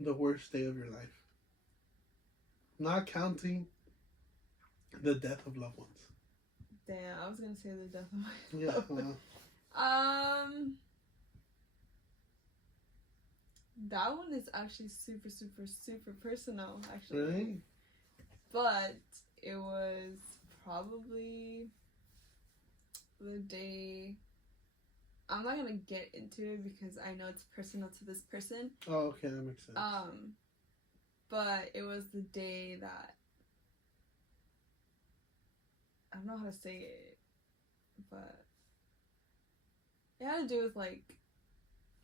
the worst day of your life? Not counting the death of loved ones. Damn, I was gonna say the death of my Yeah. That one is actually super, super, super personal, actually. Really? But it was probably the day. I'm not gonna get into it because I know it's personal to this person. Oh, okay, that makes sense. But it was the day that I don't know how to say it, but it had to do with like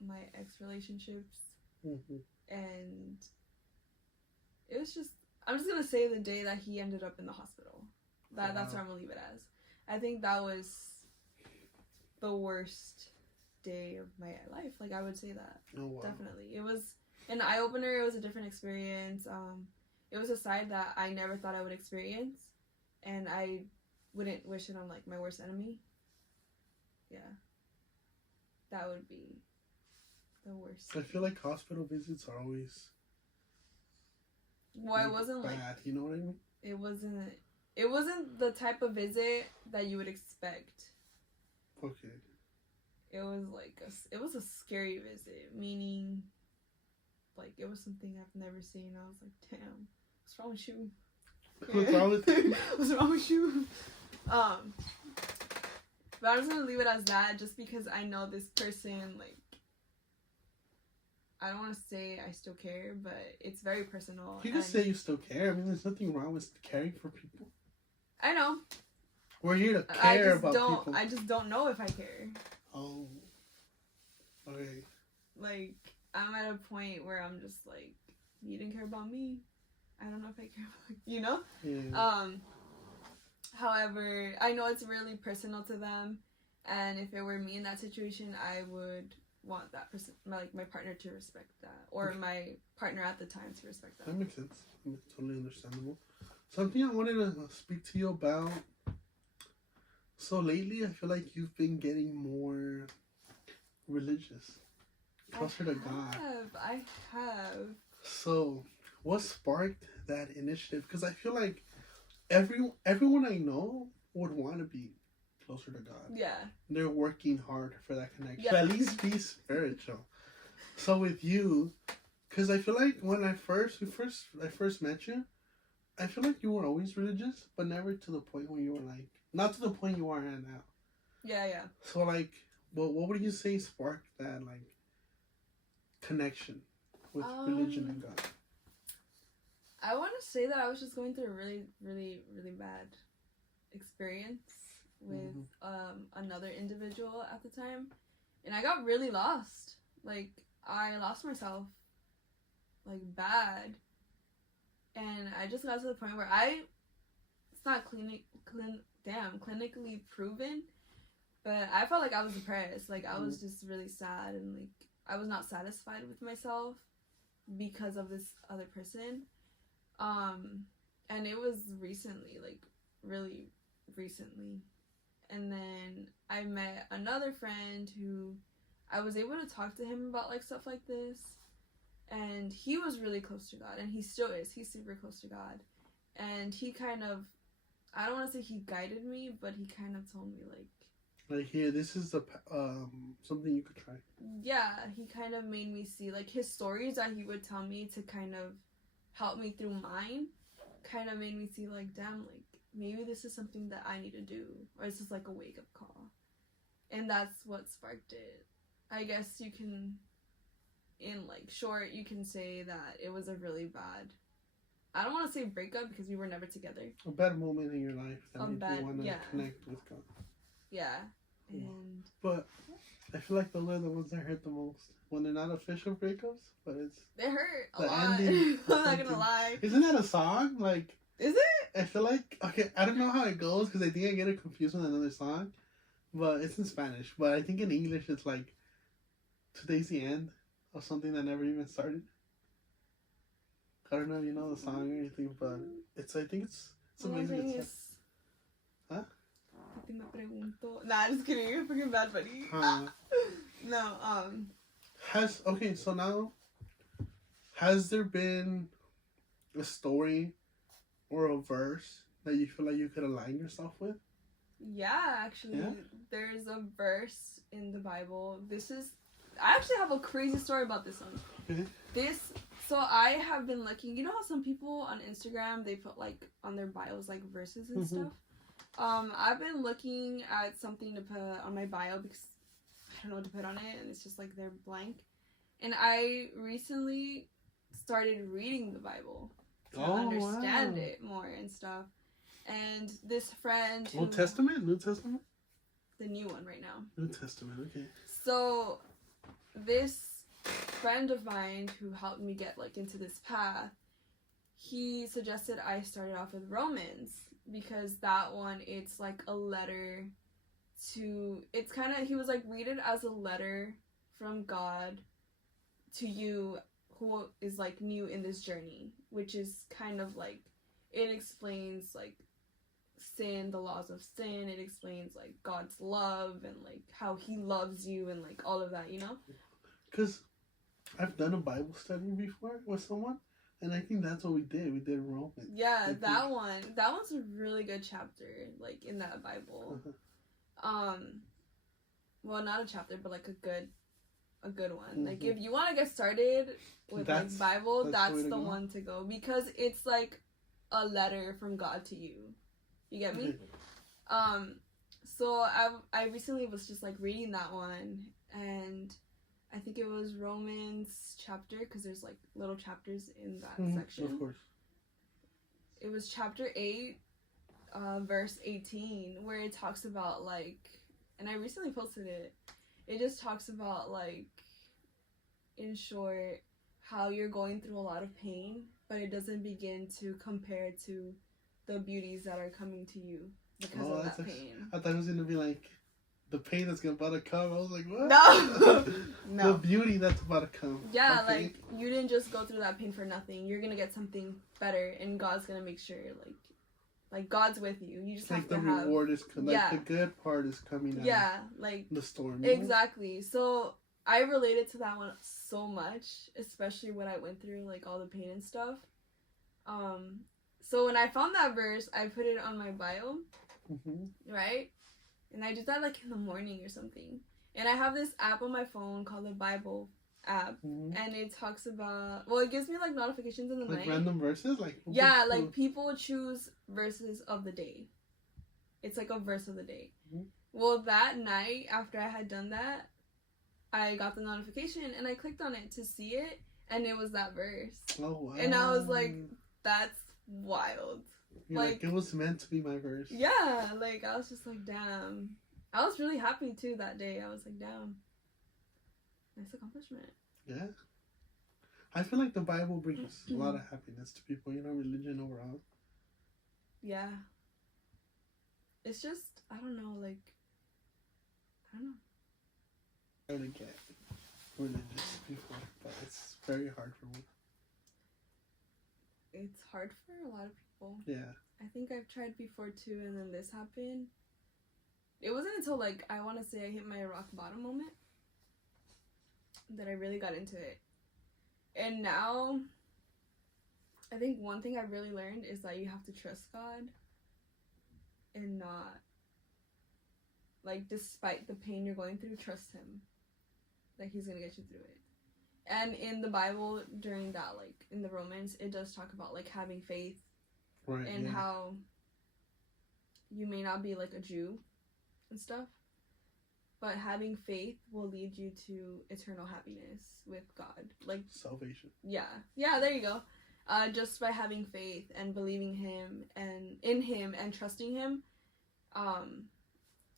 my ex relationships, and it was just. I'm just gonna say the day that he ended up in the hospital. That's what I'm gonna leave it as. I think that was the worst day of my life. Like, I would say that. Oh, wow. Definitely. It was an eye opener. It was a different experience. It was a side that I never thought I would experience, and I wouldn't wish it on like my worst enemy. Yeah, that would be the worst. I feel like hospital visits are always. Well, it wasn't bad, like, you know what I mean? It wasn't the type of visit that you would expect. Okay. It was like it was a scary visit, meaning like it was something I've never seen. I was like, damn, what's wrong with you? What's wrong with you? What's wrong with you? But I'm just gonna leave it as that, just because I know this person. Like, I don't want to say I still care, but it's very personal. You can say you still care. I mean, there's nothing wrong with caring for people. I know. We're here to care about people. I just don't know if I care. Oh. Okay. Like, I'm at a point where I'm just like, you didn't care about me. I don't know if I care about you, know? Yeah. However, I know it's really personal to them, and if it were me in that situation, I would want that person, like my partner, to respect that, or my partner at the time to respect that. That makes sense. It's totally understandable. Something I wanted to speak to you about. So lately, I feel like you've been getting more religious, closer to God. I have. So, what sparked that initiative? Because I feel like everyone I know would want to be closer to God. Yeah. They're working hard for that connection. Yeah. To at least be spiritual. So with you, because I feel like when I first met you, I feel like you were always religious, but never to the point where you were like, not to the point you are at now. Yeah. So like, well, what would you say sparked that like connection with religion and God? I want to say that I was just going through a really, really, really bad experience with another individual at the time, and I got really lost. Like, I lost myself, like, bad, and I just got to the point where it's not clinically proven, but I felt like I was depressed. Like, I was just really sad, and like I was not satisfied with myself because of this other person. And it was recently, like really recently. And then I met another friend who I was able to talk to him about like stuff like this. And he was really close to God, and he still is. He's super close to God. And he kind of, I don't want to say he guided me, but he kind of told me like, here, this is something you could try. Yeah, he kind of made me see like his stories that he would tell me to kind of help me through mine, kind of made me see like, damn, like maybe this is something that I need to do, or it's just like a wake up call. And that's what sparked it. I guess you can, in like short, you can say that it was a really bad, I don't want to say breakup because we were never together. A bad moment in your life that made you want to connect with God. Yeah. And but I feel like those are the ones that hurt the most. When they're not official breakups, but they hurt a lot. I'm not gonna lie. Isn't that a song? Like, is it? I feel like, okay, I don't know how it goes because I think I get it confused with another song, but it's in Spanish. But I think in English it's like, today's the end of something that never even started. I don't know if you know the song or anything, but I think it's amazing. Huh? Nah, just kidding. You're freaking Bad Bunny. No, so now, Has there been a story or a verse that you feel like you could align yourself with? Yeah, actually, Yeah? there's a verse in the Bible. I actually have a crazy story about this one. Okay. So I have been looking. You know how some people on Instagram they put like on their bios like verses and stuff. I've been looking at something to put on my bio because I don't know what to put on it, and it's just like they're blank. And I recently started reading the Bible to understand it more and stuff. And this friend Old Testament? New Testament? The new one right now. New Testament, okay. So this friend of mine who helped me get like into this path, he suggested I started off with Romans because that one, it's like a letter to, it's kind of, he was like, read it as a letter from God to you who is like new in this journey, which is kind of like, it explains like sin, the laws of sin. It explains like God's love and like how he loves you and like all of that, you know? Because I've done a Bible study before with someone, and I think that's what we did. We did Romans. Yeah, that one's a really good chapter, like in that Bible. Well, not a chapter, but like a good one. Like if you want to get started with like Bible, that's the one to go because it's like a letter from God to you. You get me? So I recently was just like reading that one, and I think it was Romans chapter, because there's like little chapters in that section. Of course. It was chapter 8, verse 18, where it talks about like, and I recently posted it. It just talks about like, in short, how you're going through a lot of pain, but it doesn't begin to compare to the beauties that are coming to you because of that pain. I thought it was going to be like the pain that's about to come. I was like, what? No! No. The beauty that's about to come. Yeah, okay. Like, you didn't just go through that pain for nothing. You're going to get something better, and God's going to make sure, like God's with you. You just have to have... Like, the reward is coming. Like, the good part is coming out. Yeah, like... The storm. Exactly. So, I related to that one so much, especially when I went through, like, all the pain and stuff. So when I found that verse, I put it on my bio, right? And I did that like in the morning or something. And I have this app on my phone called the Bible app, and it talks about, well, it gives me like notifications in the night. Like random verses? Yeah, like people choose verses of the day. It's like a verse of the day. Well, that night after I had done that, I got the notification and I clicked on it to see it, and it was that verse. Oh, wow. And I was like, that's wild. Like it was meant to be my verse. Yeah, like I was just like, damn. I was really happy too that day. I was like, damn, nice accomplishment. Yeah, I feel like the Bible brings a lot of happiness to people, you know, religion overall. Yeah, it's just, I don't know, like, I don't know. I really get religious before, but it's very hard for me. It's hard for a lot of people. Yeah. I think I've tried before too, and then this happened. It wasn't until like, I want to say I hit my rock bottom moment that I really got into it. And now, I think one thing I've really learned is that you have to trust God and not, like, despite the pain you're going through, trust him. Like, he's gonna get you through it. And in the Bible, during that, like, in the Romans, it does talk about, like, having faith. Right, and how you may not be, like, a Jew and stuff, but having faith will lead you to eternal happiness with God. Like, salvation. Yeah. Yeah, there you go. Just by having faith and believing him and in him and trusting him,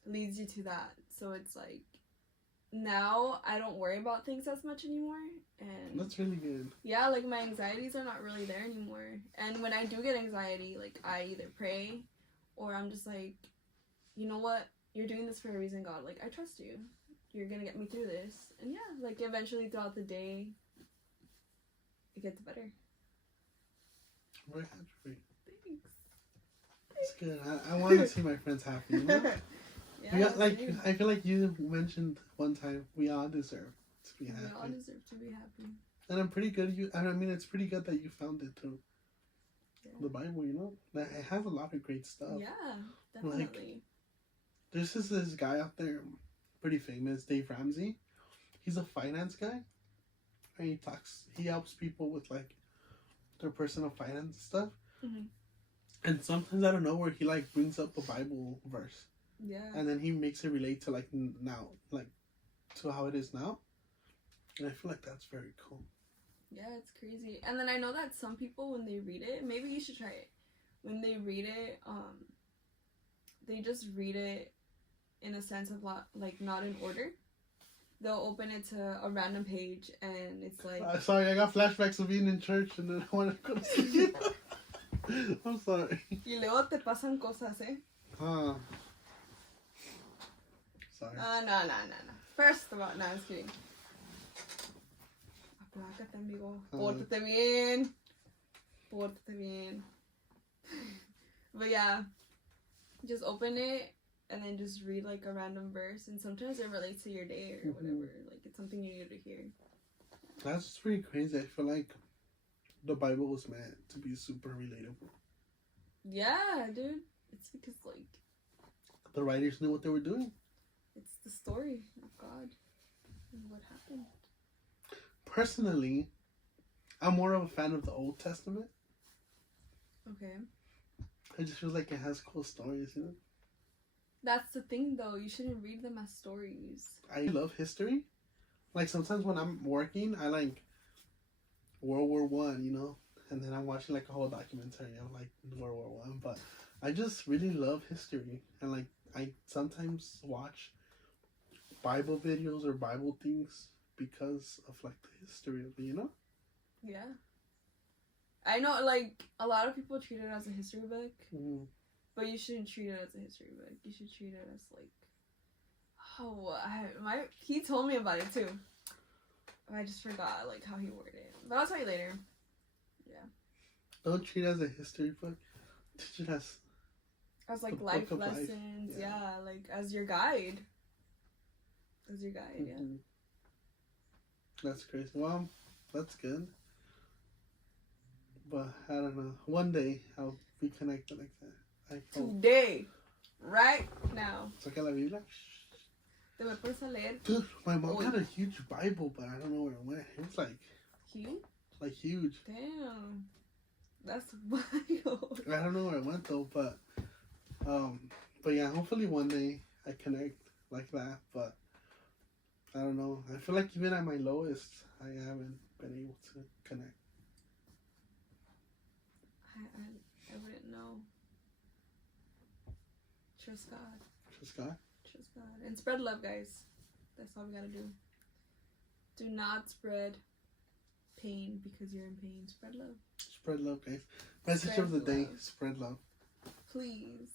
leads you to that. So it's like, now I don't worry about things as much anymore, and that's really good. Yeah, like my anxieties are not really there anymore. And when I do get anxiety, like I either pray or I'm just like, you know what, you're doing this for a reason, God. Like, I trust you. You're gonna get me through this. And yeah, like eventually throughout the day it gets better. I'm very happy for you. Thanks. It's good. I want to see my friends happy, you know? Yeah, like, I feel like you mentioned one time, we all deserve to be happy. We all deserve to be happy. And I'm pretty good. I mean, it's pretty good that you found it through Yeah. the Bible. You know, that it has a lot of great stuff. Yeah, definitely. There's just this guy out there, pretty famous, Dave Ramsey. He's a finance guy, and he helps people with like their personal finance stuff. Mhm. And sometimes out of nowhere, he like brings up a Bible verse, Yeah. and then he makes it relate to like now, like to how it is now. And I feel like that's very cool. Yeah, it's crazy. And then I know that some people, when they read it, maybe you should try it. When they read it, they just read it in a sense of like not in order. They'll open it to a random page, and it's like. Sorry, I got flashbacks of being in church, and then I want to go to sleep. I'm sorry. Y luego te pasan cosas, eh? Sorry. No. First of all, no, I was kidding. Aplácate, amigo. Pórtate bien. But yeah, just open it and then just read like a random verse, and sometimes it relates to your day or whatever. Like it's something you need to hear. That's pretty crazy. I feel like the Bible was meant to be super relatable. Yeah, dude. It's because like The writers knew what they were doing. it's the story of God and what happened. Personally, I'm more of a fan of the Old Testament. Okay. I just feel like it has cool stories, you know? That's the thing though, you shouldn't read them as stories. I love history. Like sometimes when I'm working, I like World War One, you know? And then I'm watching like a whole documentary of like World War One. But I just really love history. And like I sometimes watch Bible videos or Bible things because of like the history of it, you know? Yeah. I know, like, a lot of people treat it as a history book, but you shouldn't treat it as a history book. You should treat it as, like, he told me about it, too. I just forgot, like, how he worded it. But I'll tell you later. Yeah. Don't treat it as a history book. Treat it As, like, the life book of life. lessons. Yeah. Yeah, like, as your guide. As your guide, yeah. That's crazy. Well, that's good. But I don't know. One day I'll be connected like that. I hope. Today. Right now. Saca la Biblia. Te me pones a leer. Dude, my mom had a huge Bible, but I don't know where it went. It was like huge. Damn. That's wild. I don't know where it went though, but yeah, hopefully one day I connect like that, but I don't know. I feel like even at my lowest, I haven't been able to connect. I wouldn't know. Trust God. Trust God? Trust God. And spread love, guys. That's all we gotta do. Do not spread pain because you're in pain. Spread love. Spread love, guys. Message Spread of the day, love. spread love. Please.